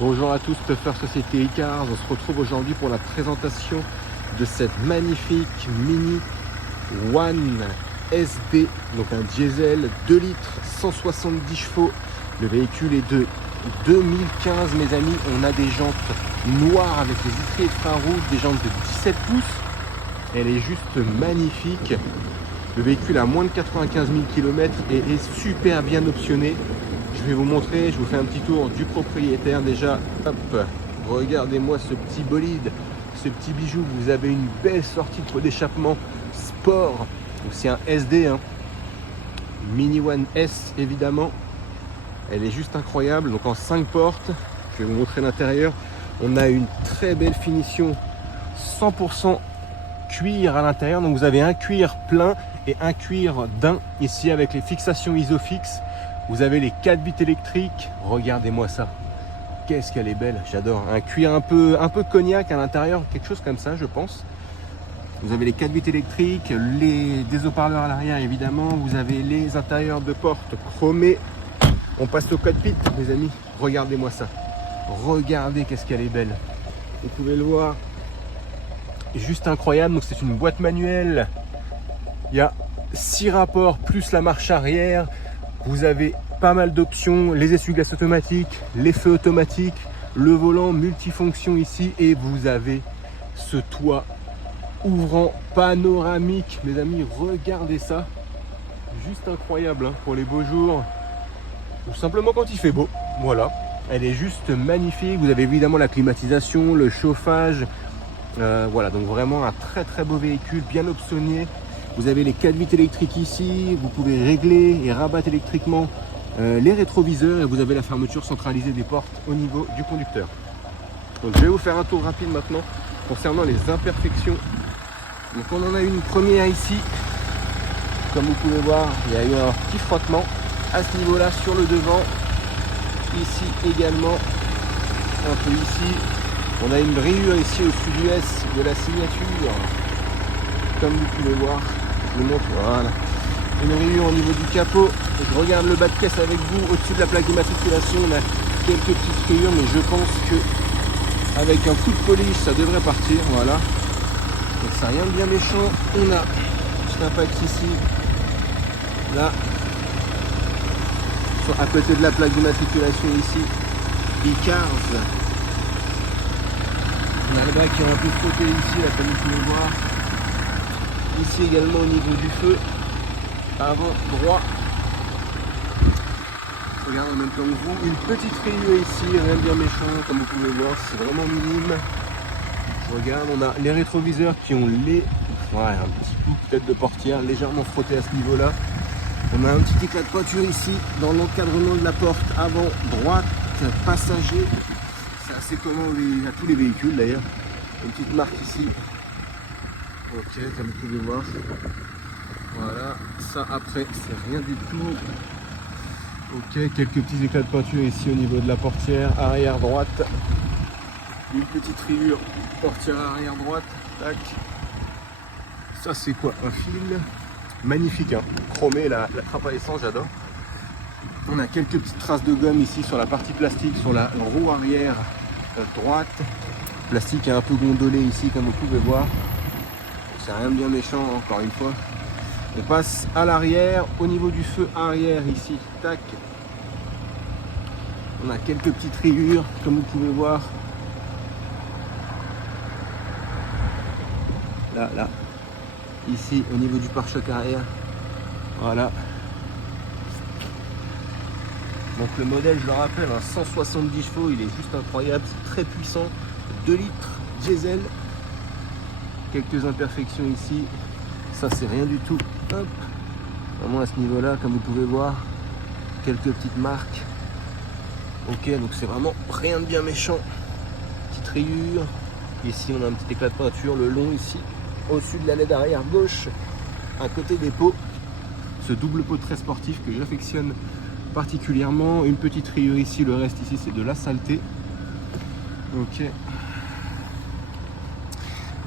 Bonjour à tous, Tuffer Société Icars. On se retrouve aujourd'hui pour la présentation de cette magnifique Mini One SD, donc un diesel 2 litres, 170 chevaux. Le véhicule est de 2015 mes amis. On a des jantes noires avec les étriers de frein rouges, des jantes de 17 pouces. Elle est juste magnifique. Le véhicule a moins de 95 000 km et est super bien optionné. Je vais vous montrer, je vous fais un petit tour du propriétaire déjà. Hop, regardez-moi ce petit bolide, ce petit bijou. Vous avez une belle sortie de pot d'échappement sport. Donc c'est un SD, hein. Mini One S évidemment. Elle est juste incroyable. Donc en 5 portes, je vais vous montrer l'intérieur. On a une très belle finition 100% cuir à l'intérieur. Donc vous avez un cuir plein et un cuir daim ici avec les fixations Isofix. Vous avez les 4 vitres électriques. Regardez-moi ça. Qu'est-ce qu'elle est belle, j'adore. Un cuir un peu cognac à l'intérieur, quelque chose comme ça, je pense. Vous avez les 4 vitres électriques, des haut-parleurs à l'arrière évidemment. Vous avez les intérieurs de porte chromés. On passe au cockpit, mes amis. Regardez-moi ça. Regardez qu'est-ce qu'elle est belle. Vous pouvez le voir. Juste incroyable. Donc c'est une boîte manuelle. Il y a 6 rapports plus la marche arrière. Vous avez pas mal d'options, les essuie-glaces automatiques, les feux automatiques, le volant multifonction ici et vous avez ce toit ouvrant panoramique. Mes amis, regardez ça. Juste incroyable hein, pour les beaux jours ou simplement quand il fait beau. Voilà, elle est juste magnifique. Vous avez évidemment la climatisation, le chauffage. Voilà, donc vraiment un très beau véhicule, bien optionné. Vous avez les 4 vitres électriques ici, vous pouvez régler et rabattre électriquement les rétroviseurs et vous avez la fermeture centralisée des portes au niveau du conducteur. Donc je vais vous faire un tour rapide maintenant concernant les imperfections. Donc on en a une première ici, comme vous pouvez voir, il y a eu un petit frottement à ce niveau-là sur le devant, ici également, un peu ici. On a une rayure ici au sud-ouest de la signature, comme vous pouvez voir. Je vous montre, voilà, une rayure au niveau du capot. Je regarde le bas de caisse avec vous, au-dessus de la plaque d'immatriculation on a quelques petites rayures, mais je pense que avec un coup de polish ça devrait partir, voilà. Donc ça rien de bien méchant. On a un petit impact ici, là, à côté de la plaque d'immatriculation ici, Icars. On a le bas qui est un peu frotté ici, là, comme vous pouvez voir. Ici également au niveau du feu, avant droit. Je regarde en même temps que vous. Une petite rayure ici, rien de bien méchant, comme vous pouvez voir, c'est vraiment minime. Je regarde, on a les rétroviseurs qui ont un petit coup peut-être de portière légèrement frotté à ce niveau-là. On a un petit éclat de peinture ici dans l'encadrement de la porte avant droite, passager. C'est assez commun à tous les véhicules d'ailleurs. Une petite marque ici. Ok, comme vous pouvez voir. Voilà, ça après c'est rien du tout. Ok, quelques petits éclats de peinture ici au niveau de la portière arrière droite. Une petite rayure portière arrière droite. Tac. Ça c'est quoi? Un fil. Magnifique, hein. Chromé, la trappe à essence, j'adore. On a quelques petites traces de gomme ici sur la partie plastique, sur la roue arrière droite. Le plastique est un peu gondolé ici comme vous pouvez voir. C'est rien de bien méchant encore une fois. On passe à l'arrière, au niveau du feu arrière ici, tac. On a quelques petites rayures comme vous pouvez voir. Là. Ici au niveau du pare-choc arrière. Voilà. Donc le modèle, je le rappelle, 170 chevaux, il est juste incroyable, c'est très puissant. 2 litres diesel. Quelques imperfections ici, ça c'est rien du tout. Hop, vraiment à ce niveau là comme vous pouvez voir, quelques petites marques. Ok, donc c'est vraiment rien de bien méchant. Petite rayure, ici on a un petit éclat de peinture le long ici, au-dessus de la LED arrière gauche, à côté des pots, ce double pot très sportif que j'affectionne particulièrement. Une petite rayure ici, le reste ici c'est de la saleté. Ok.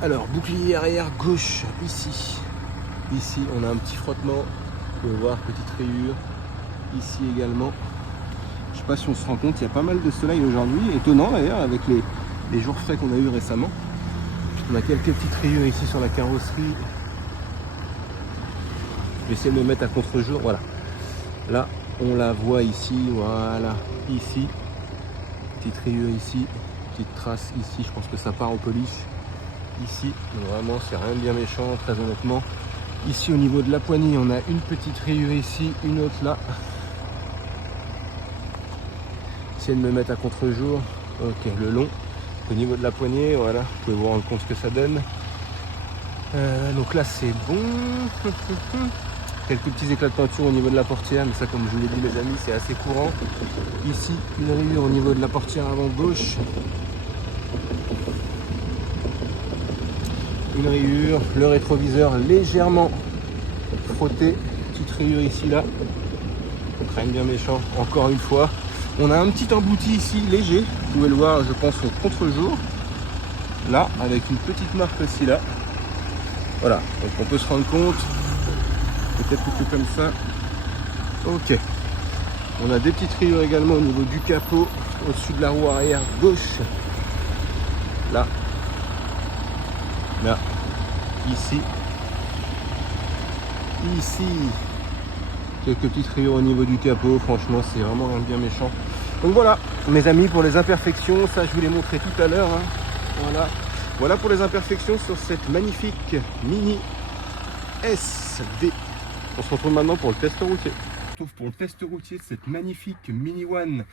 Alors, bouclier arrière gauche, ici. Ici, on a un petit frottement. Vous pouvez voir, petite rayure. Ici également. Je pas si on se rend compte, il y a pas mal de soleil aujourd'hui. Étonnant d'ailleurs avec les jours frais qu'on a eu récemment. On a quelques petites rayures ici sur la carrosserie. Je vais essayer de me mettre à contre-jour. Voilà. Là, on la voit ici. Voilà. Ici. Petite rayure ici. Petite trace ici. Je pense que ça part au polish. Ici. Donc vraiment, c'est rien de bien méchant, très honnêtement. Ici, au niveau de la poignée, on a une petite rayure ici, une autre là. Essayer de me mettre à contre-jour. Ok, le long. Au niveau de la poignée, voilà, vous pouvez vous rendre compte ce que ça donne. Donc là c'est bon. Quelques petits éclats de peinture au niveau de la portière, mais ça comme je vous l'ai dit mes amis, c'est assez courant. Ici, une rayure au niveau de la portière avant gauche. Une rayure, le rétroviseur légèrement frotté. Petite rayure ici là. Rien de bien méchant, encore une fois. On a un petit embouti ici, léger, vous pouvez le voir, je pense, au contre-jour. Là, avec une petite marque aussi là. Voilà, donc on peut se rendre compte, peut-être plutôt comme ça. Ok. On a des petites rayures également au niveau du capot, au-dessus de la roue arrière gauche. Là. Là. Ici. Ici. Quelques petites rayures au niveau du capot, franchement c'est vraiment rien de bien méchant. Donc voilà mes amis pour les imperfections, ça je vous l'ai montré tout à l'heure. Hein. Voilà pour les imperfections sur cette magnifique Mini SD. On se retrouve maintenant pour le test routier. On se retrouve pour le test routier de cette magnifique Mini One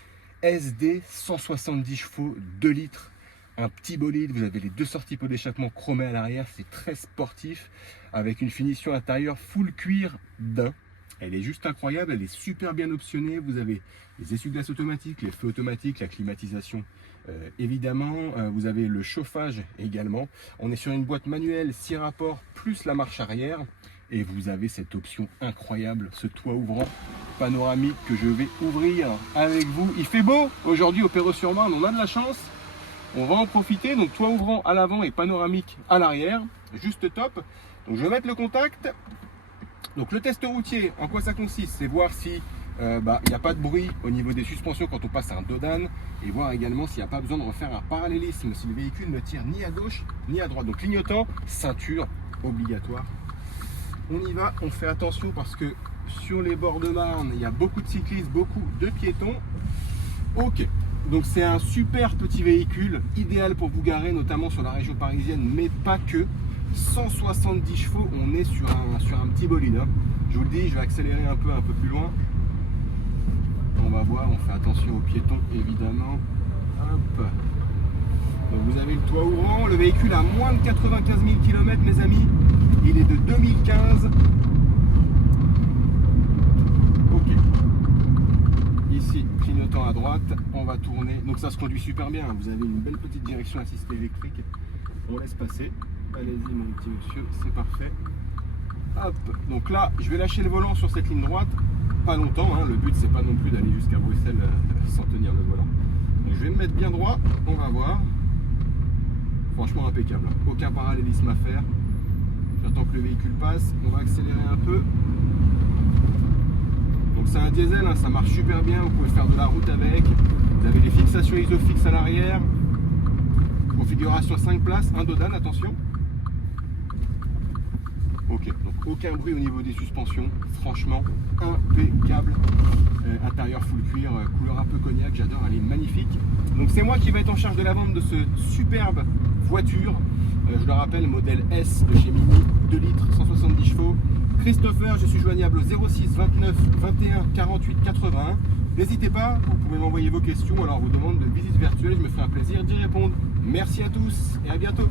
SD 170 chevaux, 2 litres. Un petit bolide, vous avez les deux sorties pots d'échappement chromés à l'arrière, c'est très sportif avec une finition intérieure full cuir daim. Elle est juste incroyable, elle est super bien optionnée. Vous avez les essuie-glaces automatiques, les feux automatiques, la climatisation évidemment. Vous avez le chauffage également. On est sur une boîte manuelle 6 rapports plus la marche arrière. Et vous avez cette option incroyable, ce toit ouvrant panoramique que je vais ouvrir avec vous. Il fait beau aujourd'hui au Perreux-sur-Marne, on a de la chance. On va en profiter. Donc toit ouvrant à l'avant et panoramique à l'arrière. Juste top. Donc je vais mettre le contact. Donc le test routier, en quoi ça consiste? C'est voir si il n'y a pas de bruit au niveau des suspensions quand on passe à un dodan, et voir également s'il n'y a pas besoin de refaire un parallélisme, si le véhicule ne tire ni à gauche ni à droite. Donc clignotant, ceinture obligatoire. On y va, on fait attention parce que sur les bords de Marne, il y a beaucoup de cyclistes, beaucoup de piétons. Ok, donc c'est un super petit véhicule, idéal pour vous garer, notamment sur la région parisienne, mais pas que. 170 chevaux, on est sur un petit bolide. Hein. Je vous le dis, je vais accélérer un peu plus loin. On va voir, on fait attention aux piétons évidemment. Hop. Donc vous avez le toit ouvrant, le véhicule a moins de 95 000 km mes amis. Il est de 2015. Ok. Ici, clignotant à droite, on va tourner. Donc ça se conduit super bien. Vous avez une belle petite direction assistée électrique. On laisse passer. Allez-y mon petit monsieur, c'est parfait. Hop, donc là je vais lâcher le volant sur cette ligne droite, pas longtemps, hein. Le but c'est pas non plus d'aller jusqu'à Bruxelles sans tenir le volant. Donc je vais me mettre bien droit, on va voir. Franchement impeccable, aucun parallélisme à faire. J'attends que le véhicule passe, on va accélérer un peu. Donc c'est un diesel, hein, ça marche super bien, vous pouvez faire de la route avec. Vous avez les fixations isofix à l'arrière. Configuration 5 places, un dodan, attention. Ok, donc aucun bruit au niveau des suspensions, franchement impeccable. Intérieur full cuir, couleur un peu cognac, j'adore, elle est magnifique. Donc c'est moi qui vais être en charge de la vente de cette superbe voiture. Je le rappelle, modèle S de chez Mini, 2 litres, 170 chevaux. Christopher, je suis joignable au 06 29 21 48 81. N'hésitez pas, vous pouvez m'envoyer vos questions, alors on vous demande de visite virtuelle, je me ferai un plaisir d'y répondre. Merci à tous et à bientôt.